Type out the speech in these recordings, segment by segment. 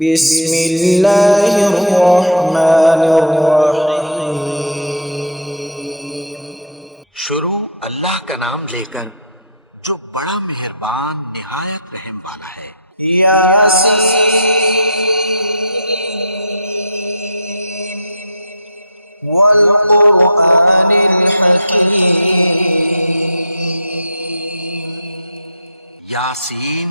بسم اللہ الرحمن الرحیم۔ شروع اللہ کا نام لے کر جو بڑا مہربان نہایت رحم والا ہے۔ یاسین والقرآن الحکیم۔ یاسین،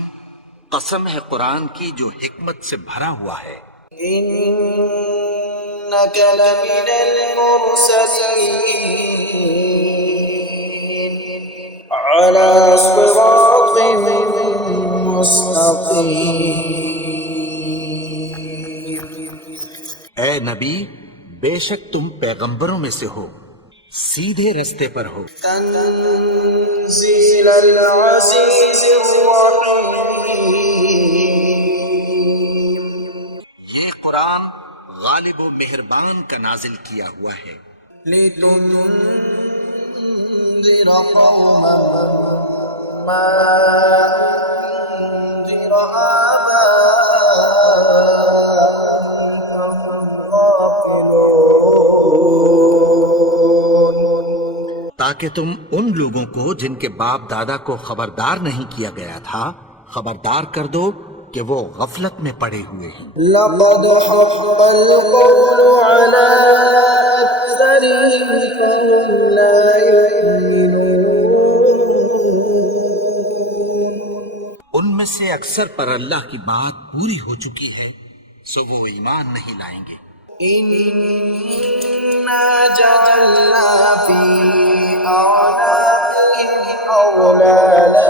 قسم ہے قرآن کی جو حکمت سے بھرا ہوا ہے۔ انک لمن المرسلین علی صراط مستقیم۔ اے نبی، بے شک تم پیغمبروں میں سے ہو، سیدھے رستے پر ہو۔ تنزیل العزیز الرحیم۔ یہ قرآن غالب و مہربان کا نازل کیا ہوا ہے۔ لتنذر قوما ما انذر آباؤهم فهم غافلون۔ تاکہ تم ان لوگوں کو جن کے باپ دادا کو خبردار نہیں کیا گیا تھا خبردار کر دو کہ وہ غفلت میں پڑے ہوئے ہیں۔ لقد حق القول على أكثرهم فهم لا يؤمنون۔ ان میں سے اکثر پر اللہ کی بات پوری ہو چکی ہے، سو وہ ایمان نہیں لائیں گے۔ إنا جعلنا في أعناقهم أغلالا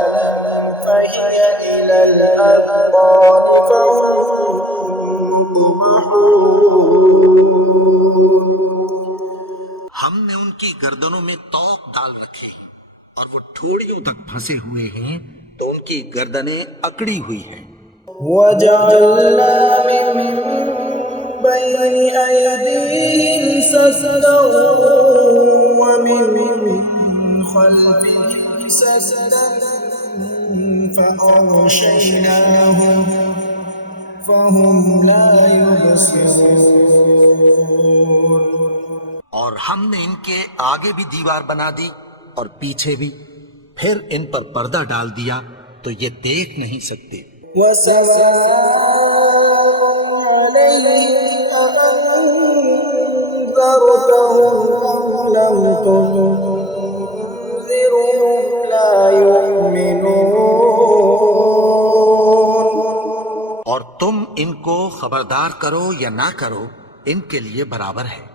فهي إلى الأذقان فهم مقمحون۔ ہم نے ان کی گردنوں میں طوق ڈال رکھے ہیں اور وہ ٹھوڑیوں تک پھنسے ہوئے ہیں، تو ان کی گردنیں اکڑی ہوئی ہیں۔ وجعلنا من بين أيديهم سدا ومن خلفهم سدا فأغشيناهم فهم لا يبصرون۔ اور ہم نے ان کے آگے بھی دیوار بنا دی اور پیچھے بھی، پھر ان پر پردہ ڈال دیا تو یہ دیکھ نہیں سکتے۔ وسواء عليهم أأنذرتهم أم لم تنذرهم لا يؤمنون۔ اور تم ان کو خبردار کرو یا نہ کرو، ان کے لیے برابر ہے،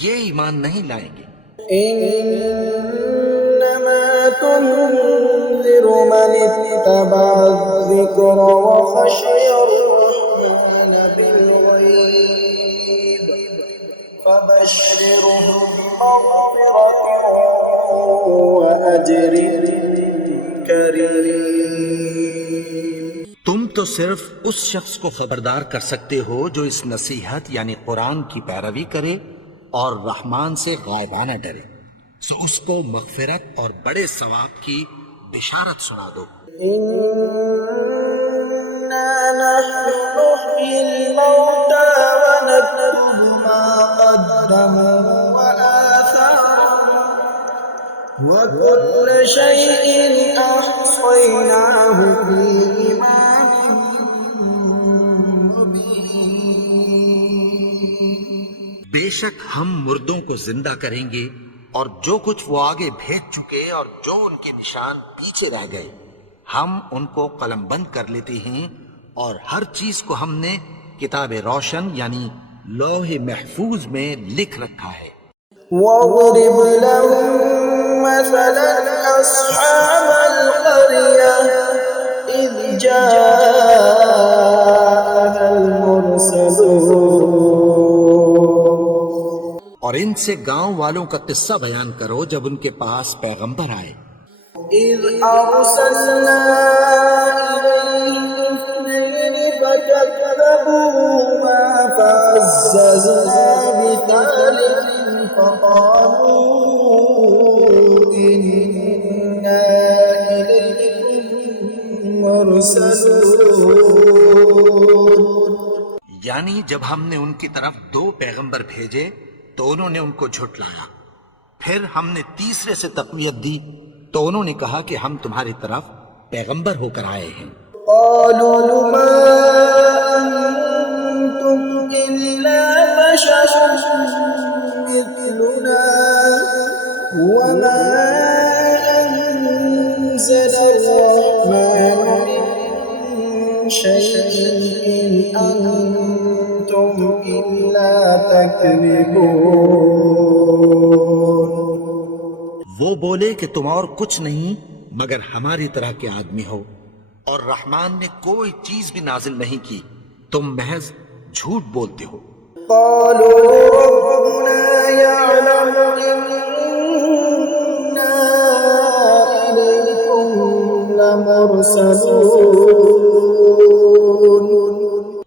یہ ایمان نہیں لائیں گے۔ إنما تنذر من اتبع الذكر وخشي الرحمن بالغيب فبشره بمغفرة وأجر كريم۔ تم تو صرف اس شخص کو خبردار کر سکتے ہو جو اس نصیحت یعنی قرآن کی پیروی کرے اور رحمان سے غائبانہ ڈرے، سو اس کو مغفرت اور بڑے ثواب کی بشارت سنا دو۔ إنا نحن نحيي الموتى ونكتب ما قدموا وآثارهم وكل شيء أحصيناه في إمام مبين۔ بے شک ہم مردوں کو زندہ کریں گے اور جو کچھ وہ آگے بھیج چکے اور جو ان کے نشان پیچھے رہ گئے ہم ان کو قلم بند کر لیتے ہیں، اور ہر چیز کو ہم نے کتاب روشن یعنی لوح محفوظ میں لکھ رکھا ہے۔ واضرب لهم مثلا أصحاب القرية إذ جاءها المرسلون۔ اور ان سے گاؤں والوں کا قصہ بیان کرو جب ان کے پاس پیغمبر آئے۔ إذ أرسلنا إليهم اثنين فكذبوهما فعززنا بثالث فقالوا إنا إليكم مرسلون۔ یعنی جب ہم نے ان کی طرف 2 پیغمبر بھیجے تو انہوں نے ان کو جھٹلایا، پھر ہم نے تیسرے سے تقویت دی تو انہوں نے کہا کہ ہم تمہاری طرف پیغمبر ہو کر آئے ہیں۔ قالوا ما أنتم إلا بشر مثلنا وما أنزل الرحمن من شيء إن أنتم إلا تكذبون۔ وہ بولے کہ تم اور کچھ نہیں مگر ہماری طرح کے آدمی ہو، اور رحمان نے کوئی چیز بھی نازل نہیں کی، تم محض جھوٹ بولتے ہو۔ قالوا ربنا يعلم إنا إليكم لمرسلون۔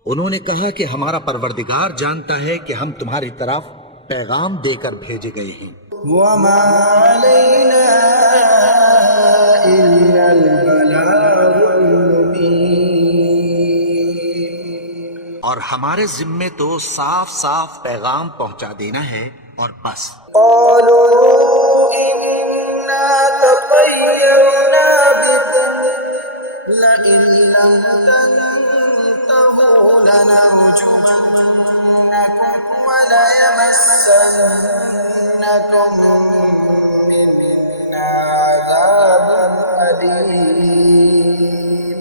انہوں نے کہا کہ ہمارا پروردگار جانتا ہے کہ ہم تمہاری طرف پیغام دے کر بھیجے گئے ہیں۔ وما علينا إلا البلاغ المبين۔ اور ہمارے ذمے تو صاف صاف پیغام پہنچا دینا ہے اور بس۔ قالوا إنا تطيرنا بكم لئن لم تنتهوا لنرجمنكم وليمسنكم منا عذاب أليم۔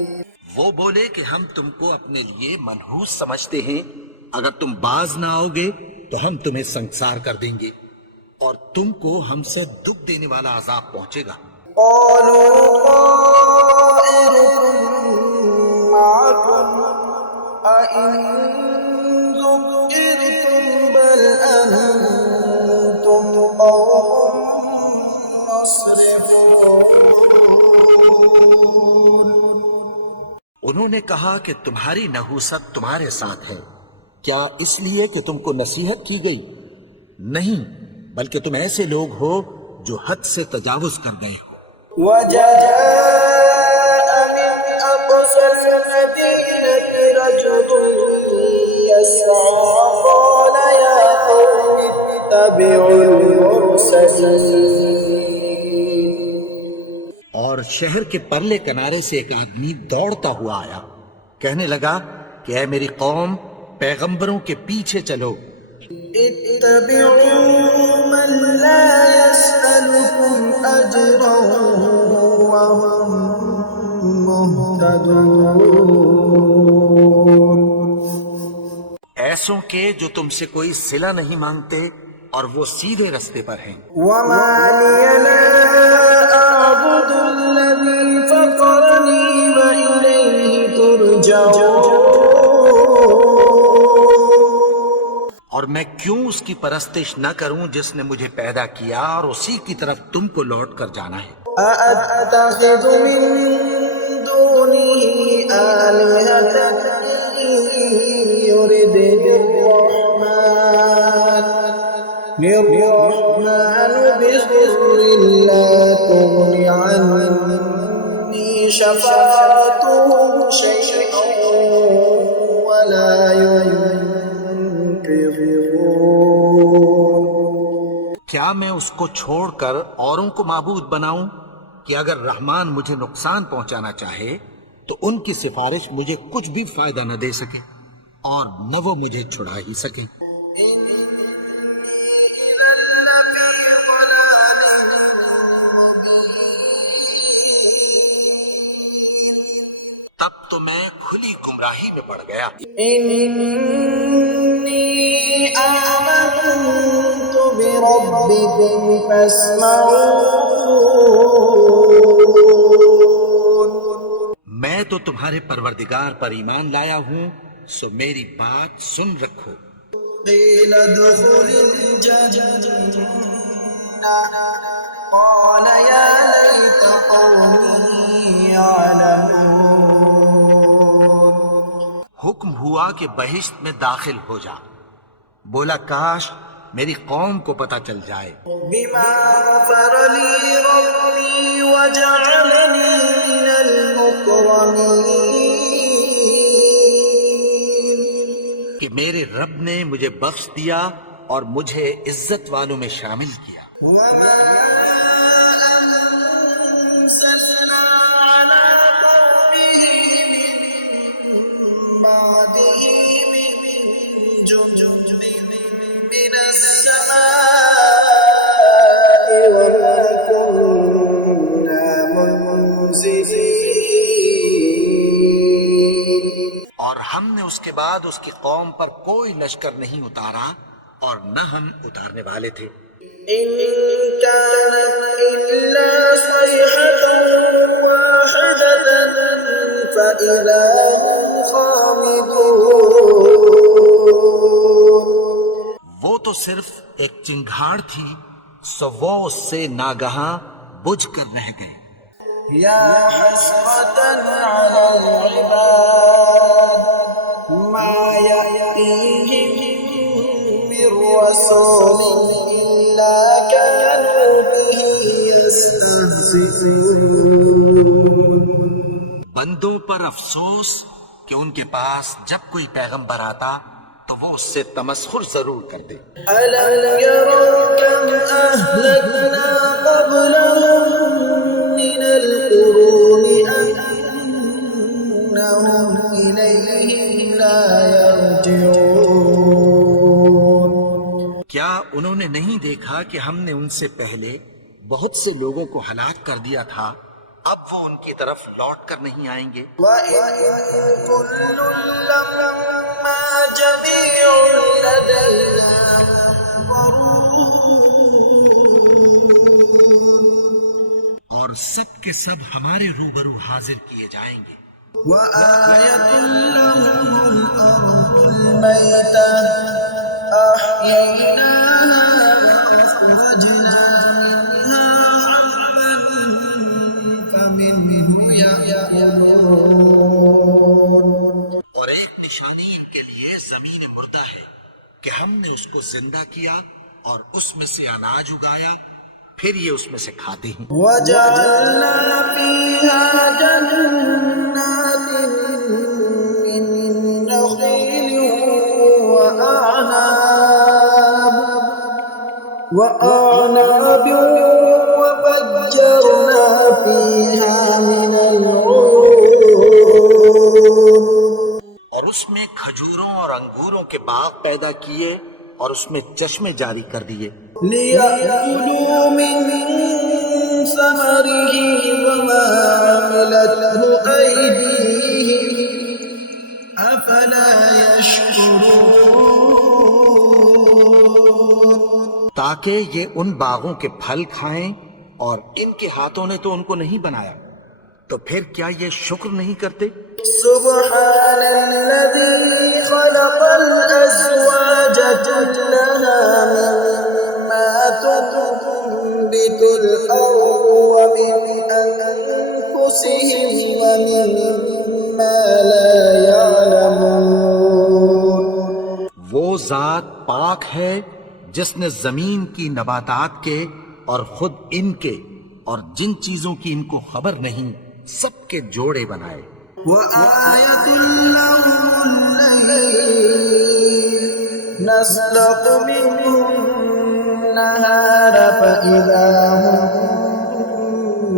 وہ بولے کہ ہم تم کو اپنے لیے منحوس سمجھتے ہیں، اگر تم باز نہ آؤ گے تو ہم تمہیں سنسار کر دیں گے اور تم کو ہم سے دکھ دینے والا عذاب پہنچے گا۔ قالوا طائركم معكم أئن ذكرتم بل أنتم قوم مسرفون۔ انہوں نے کہا کہ تمہاری نحوست تمہارے ساتھ ہے، کیا اس لیے کہ تم کو نصیحت کی گئی؟ نہیں، بلکہ تم ایسے لوگ ہو جو حد سے تجاوز کر گئے ہو۔ وجاء من أقصى المدينة رجل يسعى قال يا قوم اتبعوا المرسلين۔ اور شہر کے پرلے کنارے سے ایک آدمی دوڑتا ہوا آیا، کہنے لگا کہ اے میری قوم، پیغمبروں کے پیچھے چلو۔ اتبعوا من لا يسألكم أجرا وهم مهتدون۔ ایسوں کے جو تم سے کوئی صلہ نہیں مانگتے اور وہ سیدھے رستے پر ہیں۔ وما لي لا أعبد الذي فطرني وإليه ترجعون۔ اور میں کیوں اس کی پرستش نہ کروں جس نے مجھے پیدا کیا اور اسی کی طرف تم کو لوٹ کر جانا ہے۔ أأتخذ من دونه آلهة إن يردني الرحمن بضر لا تغن عني شفاعتهم شيئا ولا ينقذون۔ کیا میں اس کو چھوڑ کر اوروں کو معبود بناؤں کہ اگر رحمان مجھے نقصان پہنچانا چاہے تو ان کی سفارش مجھے کچھ بھی فائدہ نہ دے سکے اور نہ وہ مجھے چھڑا ہی سکے۔ تب تو میں کھلی گمراہی میں پڑ گیا۔ إني آمنت بربكم فاسمعون۔ میں تو تمہارے پروردگار پر ایمان لایا ہوں، سو میری بات سن رکھو۔ قيل ادخل الجنة قال يا ليت قومي يعلمون۔ حکم ہوا کہ بہشت میں داخل ہو جا، بولا کاش میری قوم کو پتہ چل جائے۔ بما غفر لي ربي وجعلني من المكرمين۔ کہ میرے رب نے مجھے بخش دیا اور مجھے عزت والوں میں شامل کیا۔ وما أنزلنا على قومه من بعده من جند من السماء وما كنا منزلين اور ہم نے اس کے بعد اس کی قوم پر کوئی لشکر نہیں اتارا اور نہ ہم اتارنے والے تھے۔ إن كانت إلا صيحة واحدة فإذا هم خامدون وہ تو صرف ایک چنگھاڑ تھی، سو وہ اس سے ناگہاں بجھ کر رہ گئے۔ يا حسرة على العباد ما يأتيهم من رسول إلا كانوا به يستهزئون بندوں پر افسوس کہ ان کے پاس جب کوئی پیغمبر آتا تو وہ اس سے تمسخر ضرور کرتے۔ ألم يروا كم أهلكنا قبلهم من القرون أنهم إليهم لا يرجعون کیا انہوں نے نہیں دیکھا کہ ہم نے ان سے پہلے بہت سے لوگوں کو ہلاک کر دیا تھا، اب وہ ان کی طرف لوٹ کر نہیں آئیں گے؟ وَإِن كُلٌّ لَّمَّا جَمِيعٌ لَّدَيْنَا مُحْضَرُونَ اور سب کے سب ہمارے روبرو حاضر کیے جائیں گے۔ وَآيَةٌ لَّهُمُ الْأَرْضُ الْمَيْتَةُ أَحْيَيْنَاهَا وَأَخْرَجْنَا مِنْهَا حَبًّا فَمِنْهُ يَأْكُلُونَ اور ایک نشانی ان کے لیے زمین مردہ ہے کہ ہم نے اس کو زندہ کیا اور اس میں سے اناج اگایا، پھر یہ اس میں سے کھاتے ہیں۔ وَجَعَلْنَا فِيهَا جَنَّاتٍ مِّن نَّخِيلٍ وَأَعْنَابٍ وَفَجَّرْنَا فِيهَا مِنَ الْعُيُونِ اور اس میں کھجوروں اور انگوروں کے باغ پیدا کیے اور اس میں چشمے جاری کر دیے، لِيَأْكُلُوا مِن ثَمَرِهِ وَمَا عَمِلَتْهُ أَيْدِيهِمْ أَفَلَا يَشْكُرُونَ تاکہ یہ ان باغوں کے پھل کھائیں اور ان کے ہاتھوں نے تو ان کو نہیں بنایا، تو پھر کیا یہ شکر نہیں کرتے؟ سبحان الذي خلق الأزواج كلها مما تنبت الأرض ومن أنفسهم ومما لا يعلمون وہ ذات پاک ہے جس نے زمین کی نباتات کے اور خود ان کے اور جن چیزوں کی ان کو خبر نہیں سب کے جوڑے بنائے۔ وآية لهم الليل نسلق منه النهار فإذا هم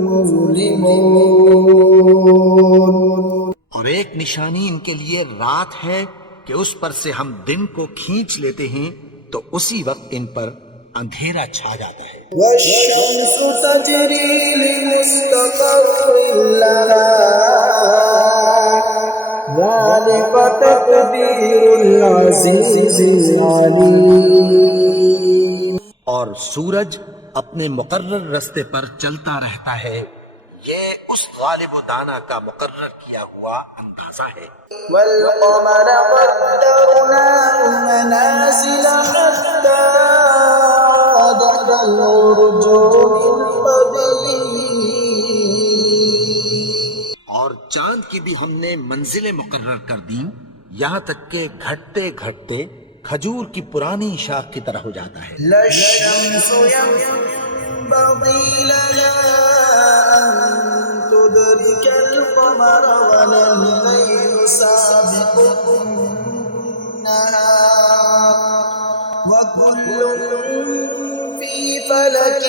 مظلمون اور ایک نشانی ان کے لیے رات ہے کہ اس پر سے ہم دن کو کھینچ لیتے ہیں تو اسی وقت ان پر اندھیرا چھا جاتا ہے۔ والشمس تجري لمستقر لها ذلك تقدير العزيز العليم اور سورج اپنے مقرر رستے پر چلتا رہتا ہے، یہ اس غالب و دانا کا مقرر کیا ہوا اندازہ ہے۔ والقمر قدرناه منازل حتى عاد كالعرجون القديم اور چاند کی بھی ہم نے منزلیں مقرر کر دیں، یہاں تک کہ گھٹتے گھٹتے کھجور کی پرانی شاخ کی طرح ہو جاتا ہے۔ لا الشمس ينبغي لها أن تدرك القمر ولا الليل سابق النهار فلك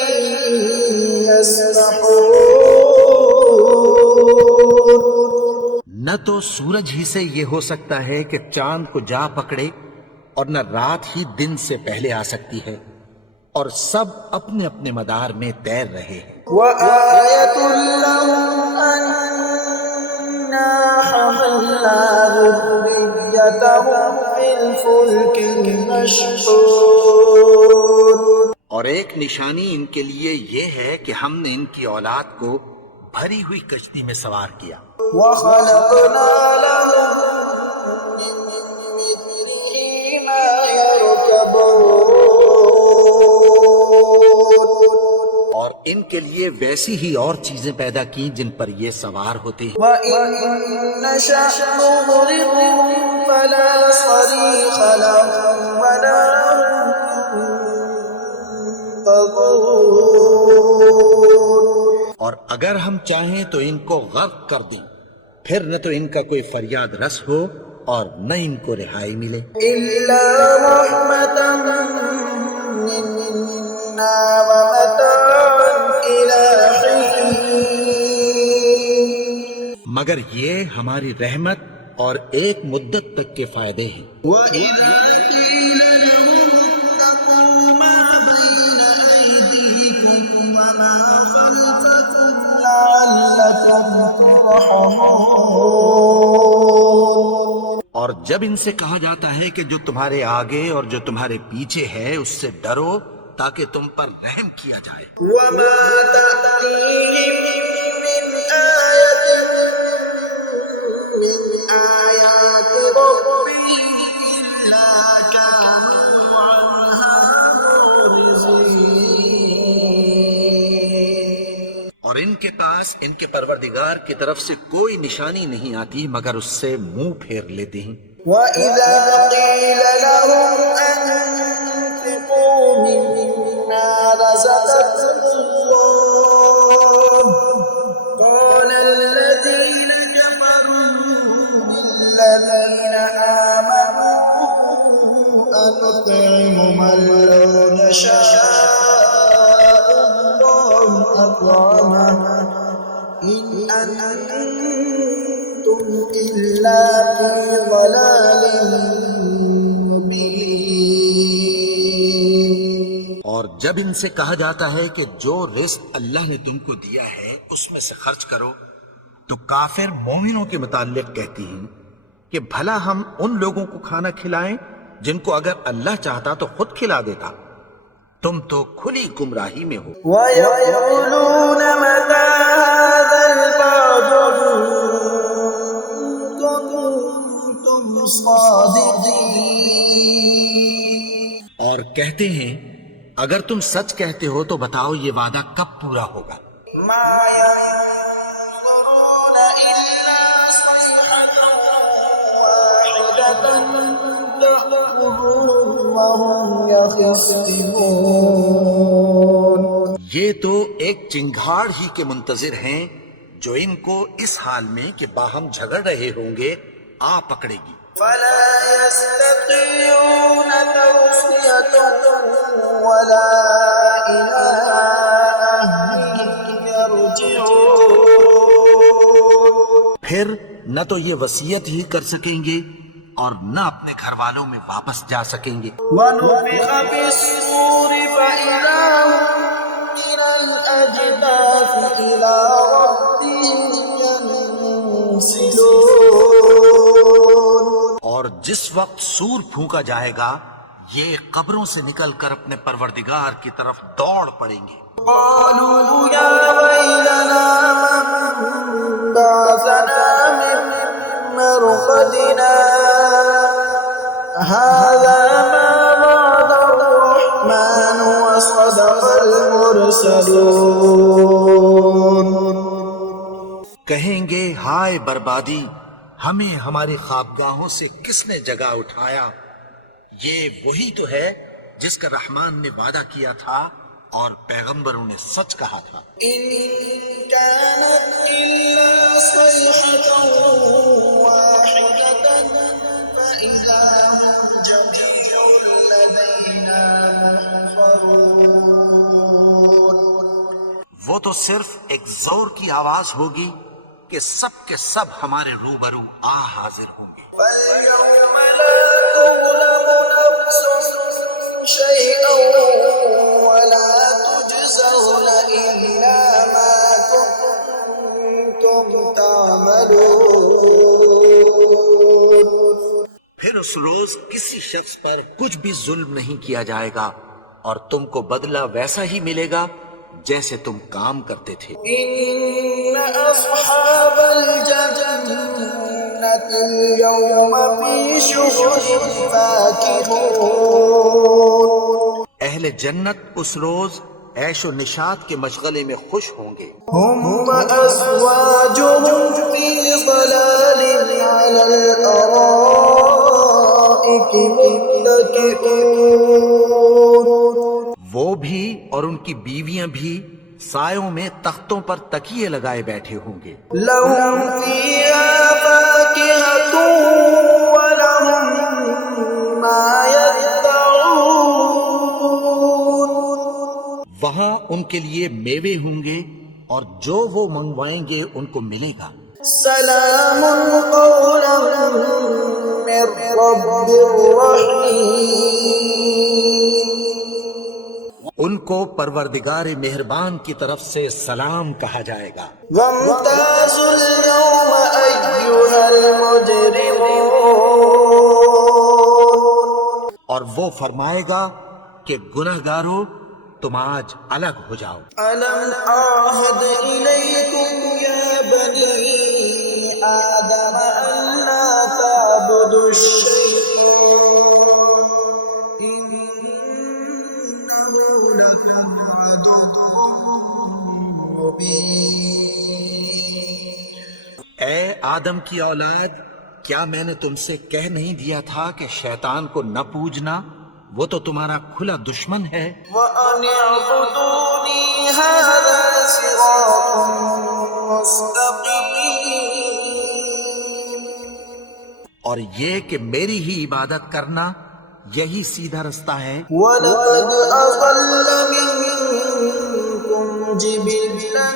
يسبحون. نہ تو سورج ہی سے یہ ہو سکتا ہے کہ چاند کو جا پکڑے، اور نہ رات ہی دن سے پہلے آ سکتی ہے، اور سب اپنے اپنے مدار میں تیر رہے ہیں۔ وآية لهم أنا حملنا ذريتهم في الفلك المشحون. اور ایک نشانی ان کے لیے یہ ہے کہ ہم نے ان کی اولاد کو بھری ہوئی کشتی میں سوار کیا، وخلقنا لهم من مثله ما يركبون. اور ان کے لیے ویسی ہی اور چیزیں پیدا کی جن پر یہ سوار ہوتے ہیں۔ وَإِن نَّشَأْ نُغْرِقْهُمْ فَلَا صَرِيخَ لَهُمْ وَلَا هُمْ ينقذون. اور اگر ہم چاہیں تو ان کو غرق کر دیں، پھر نہ تو ان کا کوئی فریاد رس ہو اور نہ ان کو رہائی ملے۔ إِلَّا رَحْمَةً مِّنَّا وَمَتَاعًا إِلَىٰ حِينٍ. مگر یہ ہماری رحمت اور ایک مدت تک کے فائدے ہیں۔ وَإِذَا قِيلَ لَهُمُ اتَّقُوا مَا بَيْنَ أَيْدِيكُمْ وَمَا خَلْفَكُمْ لَعَلَّكُمْ تُرْحَمُونَ. اور جب ان سے کہا جاتا ہے کہ جو تمہارے آگے اور جو تمہارے پیچھے ہے اس سے ڈرو تاکہ تم پر رحم کیا جائے۔ وَمَا تَأْتِيهِم مِّنْ آيَةٍ مِّنْ آيَاتِ رَبِّهِمْ إِلَّا كَانُوا عَنْهَا مُعْرِضِينَ. اور ان کے پاس ان کے پروردگار کی طرف سے کوئی نشانی نہیں آتی مگر اس سے منہ پھیر لیتے ہیں۔ وَإِذَا قِيلَ لَهُمْ أَنفِقُوا مِمَّا رَزَقَكُمُ اللَّهُ قَالَ الَّذِينَ كَفَرُوا لِلَّذِينَ آمَنُوا أَنُطْعِمُ مَن لَّوْ يَشَاءُ اللَّهُ أَطْعَمَهُ إِنْ أَنتُمْ إِلَّا فِي ضَلَالٍ مُّبِينٍ. اور جب ان سے کہا جاتا ہے کہ جو رزق اللہ نے تم کو دیا ہے اس میں سے خرچ کرو، تو کافر مومنوں کے متعلق کہتی ہیں کہ بھلا ہم ان لوگوں کو کھانا کھلائیں جن کو اگر اللہ چاہتا تو خود کھلا دیتا، تم تو کھلی گمراہی میں ہو۔ وَيَقُولُونَ مَتَىٰ هَٰذَا الْوَعْدُ إِن كُنتُمْ صَادِقِينَ. اور کہتے ہیں اگر تم سچ کہتے ہو تو بتاؤ یہ وعدہ کب پورا ہوگا؟ مَا يَنظُرُونَ إِلَّا صَيْحَةً وَاحِدَةً تَأْخُذُهُمْ وَهُمْ يَخِصِّمُونَ. یہ تو ایک چنگھاڑ ہی کے منتظر ہیں جو ان کو اس حال میں کہ باہم جھگڑ رہے ہوں گے آ پکڑے گی۔ فَلَا يَسْتَطِيعُونَ تَوْصِيَةً وَلَا إِلَىٰ أَهْلِهِمْ يَرْجِعُونَ. پھر نہ تو یہ وصیت ہی کر سکیں گے اور نہ اپنے گھر والوں میں واپس جا سکیں گے۔ وَنُفِخَ فِي الصُّورِ فَإِذَا هُم مِّنَ الْأَجْدَاثِ إِلَىٰ رَبِّهِمْ يَنسِلُونَ. اور جس وقت سور پھونکا جائے گا یہ قبروں سے نکل کر اپنے پروردگار کی طرف دوڑ پڑیں گے۔ قَالُوا يَا وَيْلَنَا مَن بَعَثَنَا مِن مَّرْقَدِنَا هَٰذَا مَا وَعَدَ الرَّحْمَٰنُ وَصَدَقَ الْمُرْسَلُونَ. کہیں گے ہائے بربادی، ہمیں ہماری خوابگاہوں سے کس نے جگہ اٹھایا؟ یہ وہی تو ہے جس کا رحمان نے وعدہ کیا تھا اور پیغمبروں نے سچ کہا تھا۔ إِن كَانَتْ إِلَّا صَيْحَةً وَاحِدَةً فَإِذَا هُمْ جَمِيعٌ لَّدَيْنَا مُحْضَرُونَ. وہ تو صرف ایک زور کی آواز ہوگی کہ سب کے سب ہمارے روبرو حاضر ہوں گے۔ فَالْيَوْمَ لَا تُظْلَمُ نَفْسٌ شَيْئًا وَلَا تُجْزَوْنَ إِلَّا مَا كُنتُمْ تَعْمَلُونَ۔ پھر اس روز کسی شخص پر کچھ بھی ظلم نہیں کیا جائے گا اور تم کو بدلہ ویسا ہی ملے گا جیسے تم کام کرتے تھے۔ إِنَّ أَصْحَابَ الْجَنَّةِ الْيَوْمَ فِي شُغُلٍ فَاكِهُونَ۔ اہل جنت اس روز عیش و نشاط کے مشغلے میں خوش ہوں گے۔ هُمْ وَأَزْوَاجُهُمْ فِي ظِلَالٍ عَلَى الْأَرَائِكِ مُتَّكِئُونَ۔ وہ بھی اور ان کی بیویاں بھی سایوں میں تختوں پر تکیے لگائے بیٹھے ہوں گے۔ لَهُمْ فِيهَا فَاكِهَةٌ وَلَهُمْ مَا يَدَّعُونَ۔ وہاں ان کے لیے میوے ہوں گے اور جو وہ منگوائیں گے ان کو ملے گا۔ سلام قولا من رب رحیم۔ ان کو پروردگار مہربان کی طرف سے سلام کہا جائے گا۔ وامتازوا اليوم أيها المجرمون۔ اور وہ فرمائے گا کہ گنہگارو تم آج الگ ہو جاؤ۔ ألم أعهد إليكم يا بني آدم ألا تعبدوا الشيطان إنه لكم عدو مبين۔ اے آدم کی اولاد، کیا میں نے تم سے کہہ نہیں دیا تھا کہ شیطان کو نہ پوجنا، وہ تو تمہارا کھلا دشمن ہے۔ وَأَنِ اعْبُدُونِي هَذَا صِرَاطٌ مُسْتَقِيمٌ۔ اور یہ کہ میری ہی عبادت کرنا یہی سیدھا رستہ ہے۔ وَلَقَدْ أَضَلَّ مِنكُمْ جِبِلًّا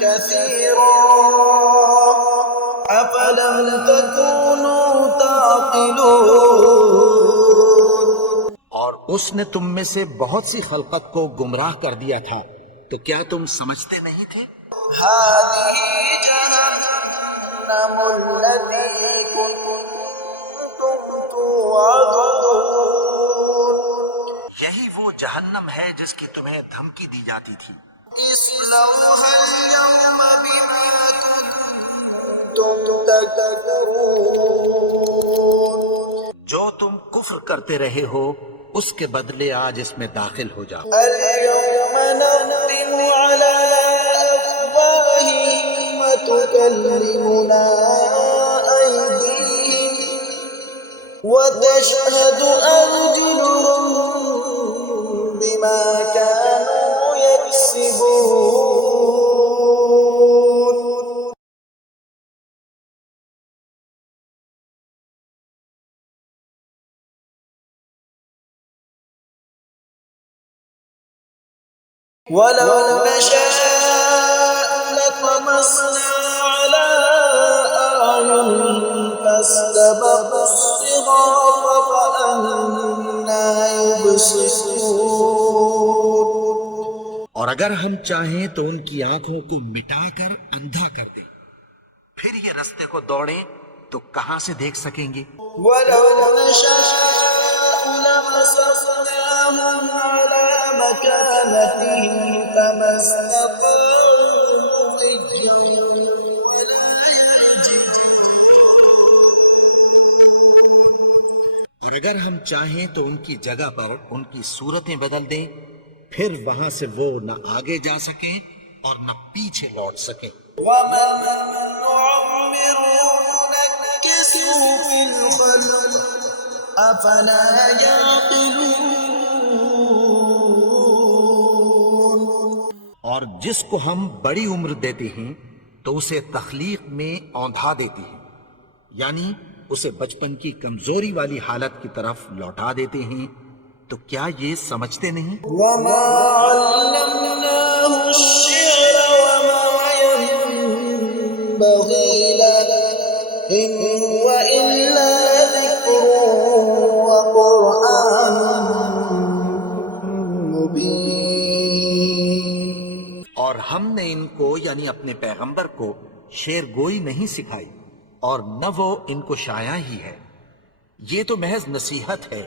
كَثِيرًا أَفَلَمْ تَكُونُوا تَعْقِلُونَ۔ اور اس نے تم میں سے بہت سی خلقت کو گمراہ کر دیا تھا، تو کیا تم سمجھتے نہیں تھے؟ هَذِهِ جَهَنَّمُ الَّتِي كُنتُمْ تُوعَدُونَ۔ یہی وہ جہنم ہے جس کی تمہیں دھمکی دی جاتی تھی۔ اصْلَوْهَا الْيَوْمَ بِمَا كُنتُمْ تَكْفُرُونَ۔ جو تم کفر کرتے رہے ہو اس کے بدلے آج اس میں داخل ہو جاؤ۔ الْيَوْمَ نَخْتِمُ عَلَىٰ أَفْوَاهِهِمْ وَتُكَلِّمُنَا أَيْدِيهِمْ وَتَشْهَدُ أَرْجُلُهُم بِمَا كَانُوا يَكْسِبُونَ۔ وَلَوْ نَشَاءُ لَطَمَسْنَا عَلَىٰ أَعْيُنِهِمْ فَاسْتَبَقُوا الصِّرَاطَ فَأَنَّىٰ يُبْصِرُونَ۔ اور اگر ہم چاہیں تو ان کی آنکھوں کو مٹا کر اندھا کر دیں، پھر یہ رستے کو دوڑیں تو کہاں سے دیکھ سکیں گے؟ وَلَوْ نَشَاءُ لَمَسَخْنَاهُمْ عَلَىٰ مَكَانَتِهِمْ فَمَا اسْتَطَاعُوا مُضِيًّا وَلَا يَرْجِعُونَ۔ اور اگر ہم چاہیں تو ان کی جگہ پر ان کی صورتیں بدل دیں، پھر وہاں سے وہ نہ آگے جا سکیں اور نہ پیچھے لوٹ سکیں۔ وَمَن نُّعَمِّرْهُ نُنَكِّسْهُ فِي الْخَلْقِ أَفَلَا يَعْقِلُونَ۔ اور جس کو ہم بڑی عمر دیتے ہیں تو اسے تخلیق میں اوندھا دیتے ہیں، یعنی اسے بچپن کی کمزوری والی حالت کی طرف لوٹا دیتے ہیں، تو کیا یہ سمجھتے نہیں؟ وَمَا عَلَّمْنَاهُ الشعر وما ينبغي له إن هو إلا ذكر وقرآن مبين. اور ہم نے ان کو یعنی اپنے پیغمبر کو شعر گوئی نہیں سکھائی اور نہ وہ ان کو شایا ہی ہے. یہ تو محض نصیحت ہے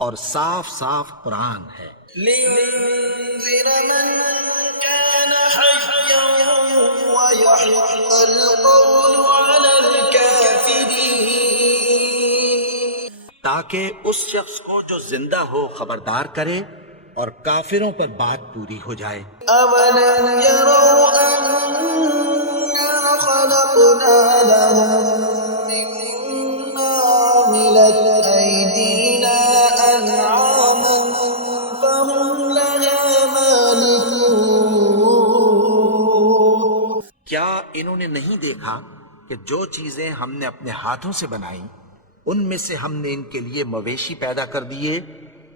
اور صاف صاف قرآن ہے. لينذر من كان حيا ويحق القول على الكافرين. تاکہ اس شخص کو جو زندہ ہو خبردار کرے اور کافروں پر بات پوری ہو جائے. أولم يروا أنا خلقنا لهم مما عملت أيدينا أنعاما فهم لها مالكون. کیا انہوں نے نہیں دیکھا کہ جو چیزیں ہم نے اپنے ہاتھوں سے بنائی ان میں سے ہم نے ان کے لیے مویشی پیدا کر دیے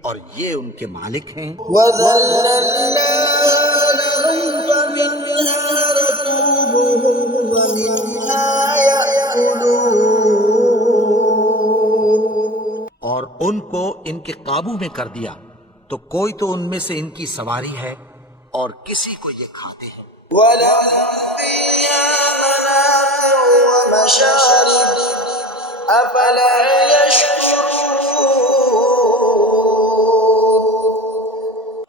اور یہ ان کے مالک ہیں. وَذَلَّلْنَاهَا لَهُمْ فَمِنْهَا رَكُوبُهُمْ وَمِنْهَا يَأْكُلُونَ. اور ان کو ان کے قابو میں کر دیا تو کوئی تو ان میں سے ان کی سواری ہے اور کسی کو یہ کھاتے ہیں. وَلَهُمْ فِيهَا مَنَافِعُ وَمَشَارِبُ أَفَلَا يَشْكُرُونَ.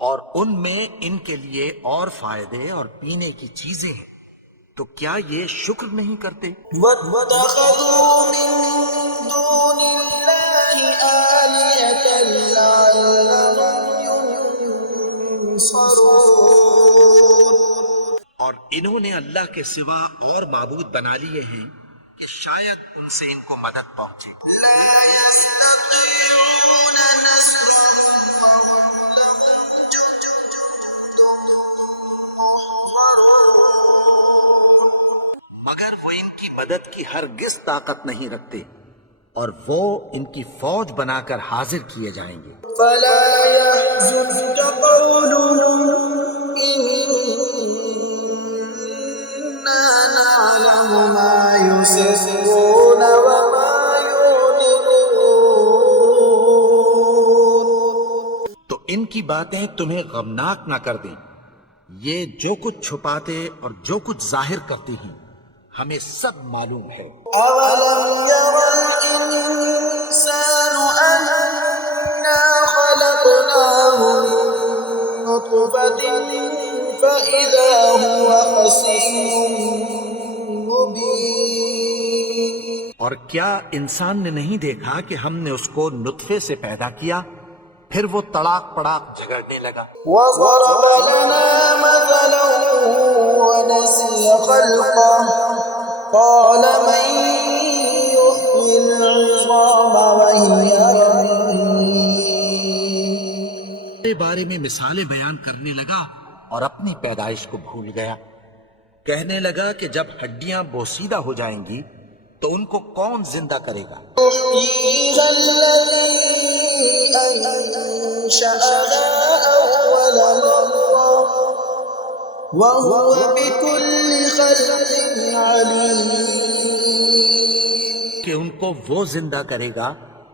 اور ان میں ان کے لیے اور فائدے اور پینے کی چیزیں ہیں تو کیا یہ شکر نہیں کرتے؟ وَاتَّخَذُوا مِن دُونِ اللَّهِ آلِهَةً لَعَلَّهُمْ يُنصَرُونَ. اور انہوں نے اللہ کے سوا اور معبود بنا لیے ہیں کہ شاید ان سے ان کو مدد پہنچے. لَا يَسْتَطِيعُونَ نَصْرَهُمْ وَهُمْ لَهُمْ جُندٌ مُّحْضَرُونَ. مگر وہ ان کی مدد کی ہرگز طاقت نہیں رکھتے اور وہ ان کی فوج بنا کر حاضر کیے جائیں گے. فَلَا يَحْزُنكَ قَوْلُهُمْ إِنَّا نَعْلَمُ مَا يُسِرُّونَ وَمَا يُعْلِنُونَ. تو ان کی باتیں تمہیں غمناک نہ کر دیں. یہ جو کچھ چھپاتے اور جو کچھ ظاہر کرتی ہیں ہمیں سب معلوم ہے. أَوَلَمْ يَرَ الْإِنسَانُ أَنَّا خَلَقْنَاهُ مِن نُّطْفَةٍ فَإِذَا هُوَ خَصِيمٌ مُّبِينٌ. اور کیا انسان نے نہیں دیکھا کہ ہم نے اس کو نطفے سے پیدا کیا پھر وہ تڑاک پڑاک جھگڑنے لگا. وَضَرَبَ لَنَا مَثَلًا وَنَسِيَ خَلْقَهُ قَالَ مَن يُحْيِي الْعِظَامَ وَهِيَ رَمِيمٌ. کے بارے میں مثالیں بیان کرنے لگا اور اپنی پیدائش کو بھول گیا. کہنے لگا کہ جب ہڈیاں بوسیدہ ہو جائیں گی تو ان کو کون زندہ کرے گا؟ يُحْيِيهَا الَّذِي أَنشَأَهَا أَوَّلَ مَرَّةٍ وَهُوَ بِكُلِّ خَلْقٍ عَلِيمٌ. کہ ان کو وہ زندہ کرے گا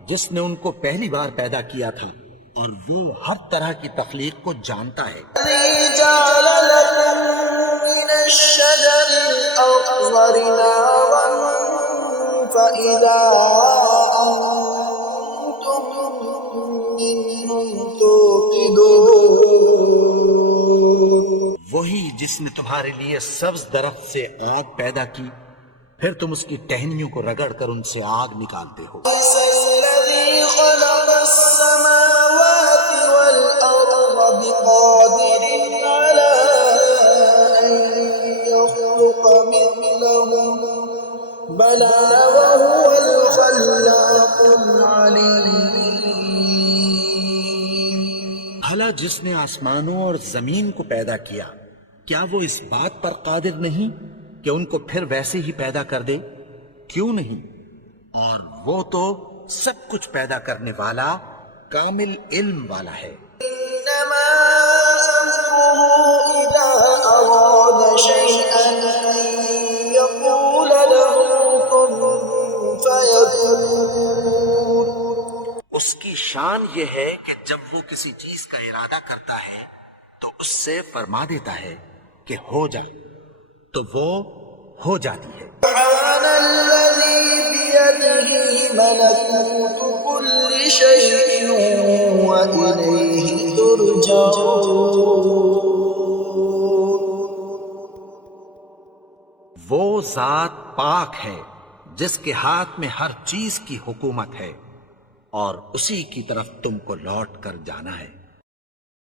جس نے ان کو پہلی بار پیدا کیا تھا اور وہ ہر طرح کی تخلیق کو جانتا ہے. الَّذِي جَعَلَ لَكُم مِّنَ الشَّجَرِ الْأَخْضَرِ نَارًا فَإِذَا أَنتُم مِّنْهُ تُوقِدُونَ. وہی جس نے تمہارے لیے سبز درخت سے آگ پیدا کی پھر تم اس کی ٹہنیوں کو رگڑ کر ان سے آگ نکالتے ہو. لَيْسَ الَّذِي خَلَقَ السَّمَاوَاتِ وَالْأَرْضَ بِقَادِرٍ عَلَىٰ أَن يَخْلُقَ مِثْلَهُم بَلَىٰ وَهُوَ الْخَلَّاقُ الْعَلِيمُ. بھلا جس نے آسمانوں اور زمین کو پیدا کیا کیا وہ اس بات پر قادر نہیں کہ ان کو پھر ویسے ہی پیدا کر دے؟ کیوں نہیں؟ اور وہ تو سب کچھ پیدا کرنے والا کامل علم والا ہے. إِنَّمَا أَمْرُهُ إِذَا شيئا أن يقول له كن فيكون. اس کی شان یہ ہے کہ جب وہ کسی چیز کا ارادہ کرتا ہے تو اس سے فرما دیتا ہے کہ ہو جا، تو وہ ہو جاتی ہے۔ سبحان الذي بيده ملكوت كل شيء وإليه ترجعون. وہ ذات پاک ہے جس کے ہاتھ میں ہر چیز کی حکومت ہے اور اسی کی طرف تم کو لوٹ کر جانا ہے۔